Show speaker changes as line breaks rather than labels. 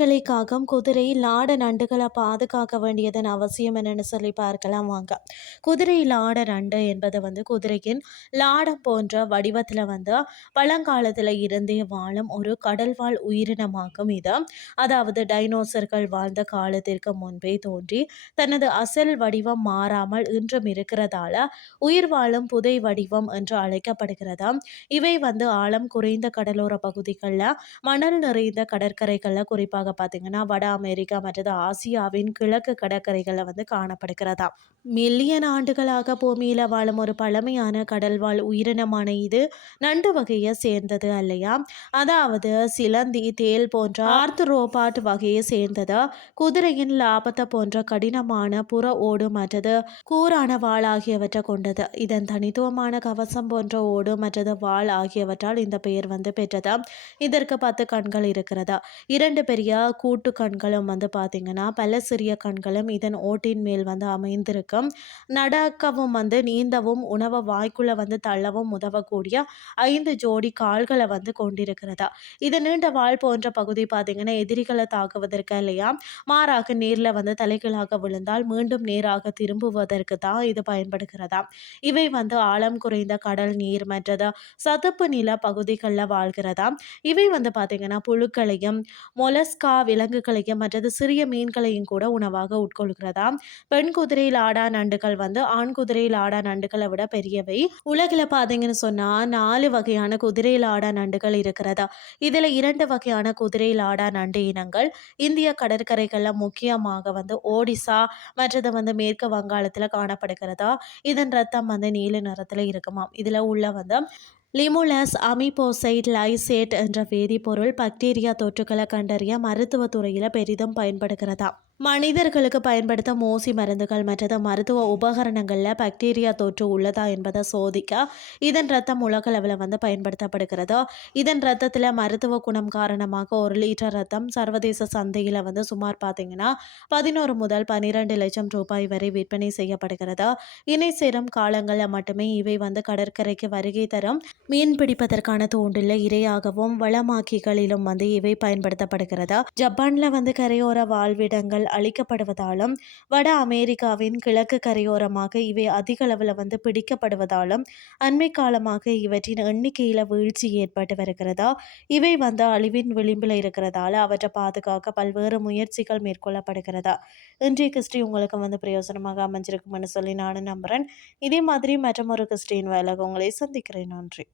முதலாக குதிரை லாட நண்டுகளை பாதுகாக்க வேண்டியதன் அவசியம் என்னன்னு சொல்லி பார்க்கலாம் வாங்க. குதிரை லாட நண்டு என்பது வந்து குதிரையின் லாடம் போன்ற வடிவத்தில் வந்து பழங்காலத்தில் இருந்தே வாழும் ஒரு கடல்வாழ் உயிரினமாகும் இது. அதாவது டைனோசர்கள் வாழ்ந்த காலத்திற்கு முன்பே தோன்றி தனது அசல் வடிவம் மாறாமல் இன்றும் இருக்கிறதால உயிர் வாழும் புதை வடிவம் என்று அழைக்கப்படுகிறதா. இவை வந்து ஆழம் குறைந்த கடலோர பகுதிகளில் மணல் நிறைந்த கடற்கரைகளில் குறிப்பாக பார்த்தீங்கன்னா வட அமெரிக்கா மற்றது ஆசியாவின் கிழக்கு கடற்கரைகளில் வந்து காணப்படுகிறதா? மில்லியன் ஆண்டுகளாக பூமியில் வாழும் ஒரு பழமையான கடல்வாழ் உயிரினமான இது நண்டு வகையை சேர்ந்தது அல்லையா? அதாவது சிலந்தி தேல் போன்ற ஆர்த்ரோபாட் வகையை சேர்ந்தது? குதிரையின் லாபத்தை போன்ற கடினமான புற ஓடு மற்றது கூரான வாள் ஆகியவற்றை கொண்டது. இதன் தனித்துவமான கவசம் போன்ற ஓடு மற்றது வாள் ஆகியவற்றால் இந்த பெயர் வந்து பெற்றது? இதற்கு பத்து கண்கள் இருக்கிறதா? இரண்டு பெரிய கூட்டு கண்களும் வந்து பார்த்திங்கன்னா பல சிறிய கண்களும் இதன் ஓட்டின் மேல் வந்து அமைந்திருக்கும். நடக்கவும் வந்து நீந்தவும் உணவை வாய்க்குள்ளே வந்து தள்ளவும் உதவக்கூடிய ஐந்து ஜோடி கால்களை வந்து கொண்டிருக்கிறதா? இது நீண்ட வால் போன்ற பகுதி பார்த்திங்கன்னா எதிரிகளை தாக்குவதற்கு இல்லையா? மாறாக நீரில் வந்து தலைகளாக விழுந்தால் மீண்டும் நேராக திரும்புவதற்கு தான் இது பயன்படுகிறதா? இவை வந்து ஆழம் குறைந்த கடல் நீர் மற்றது சதுப்பு நில பகுதிகளில் வாழ்கிறதா? இவை வந்து பார்த்திங்கன்னா புழுக்களையும் மொலஸ்கா விலங்குகளையும் மற்றது சிறிய மீன்களையும் கூட உணவாக உட்கொள்கிறதா? பெண் குதிரையில் ஆடா நண்டுகள் வந்து ஆண் குதிரையில் ஆடா நண்டுகளை விட பெரியவை. உலகில் பார்த்தீங்கன்னு சொன்னால் நாலு வகையான குதிரையில் ஆடா நண்டுகள் இருக்கிறதா? இதில் இரண்டு வகையான குதிரையில் ஆடா நண்டு இனங்கள். இந்திய கடற்கரைகளில் முக்கியமாக வந்து ஓடிசா மற்றது வந்து மேற்கு வங்காளத்தில் காணப்படுகிறதா? இதன் ரத்தம் வந்து நீல நிறத்தில் இருக்குமாம். இதில் உள்ள வந்து லிமுலஸ் அமிபோசைட் லைசேட் என்ற வேதிப்பொருள் பாக்டீரியா தொற்றுக்களை கண்டறிய மருத்துவத் துறையில் பெரிதும் பயன்படுகிறதா மனிதர்களுக்கு பயன்படுத்த மோசி மருந்துகள் மற்றது மருத்துவ உபகரணங்களில் பாக்டீரியா தொற்று உள்ளதா என்பதை சோதிக்க இதன் ரத்தம் உலகளவில் வந்து பயன்படுத்தப்படுகிறது. இதன் ரத்தத்தில் மருத்துவ குணம் காரணமாக ஒரு லிட்டர் ரத்தம் சர்வதேச சந்தையில் வந்து சுமார் பார்த்தீங்கன்னா பதினோரு முதல் பன்னிரெண்டு லட்சம் ரூபாய் வரை விற்பனை செய்யப்படுகிறது. இணை சேரும் காலங்களில் மட்டுமே இவை வந்து கடற்கரைக்கு வருகை தரும். மீன் பிடிப்பதற்கான தூண்டில் இரையாகவும் வளமாக்கிகளிலும் வந்து இவை பயன்படுத்தப்படுகிறது. ஜப்பானில் வந்து கரையோர வாழ்விடங்கள் அழிக்கப்படுவதாலும் வட அமெரிக்காவின் கிழக்கு கரையோரமாக இவை அதிக அளவில் வந்து பிடிக்கப்படுவதாலும் அண்மை காலமாக இவற்றின் எண்ணிக்கையில் வீழ்ச்சி ஏற்பட்டு வருகிறதா இவை வந்து அழிவின் விளிம்பில் இருக்கிறதால அவற்றை பாதுகாக்க பல்வேறு முயற்சிகள் மேற்கொள்ளப்படுகிறதா இன்றைய கிறிஸ்டி உங்களுக்கு வந்து பிரயோசனமாக அமைஞ்சிருக்கும்னு சொல்லி நானும் நம்புகிறேன் இதே மாதிரி மற்றும் ஒரு கிறிஸ்டின் வேலை உங்களை சந்திக்கிறேன். நன்றி.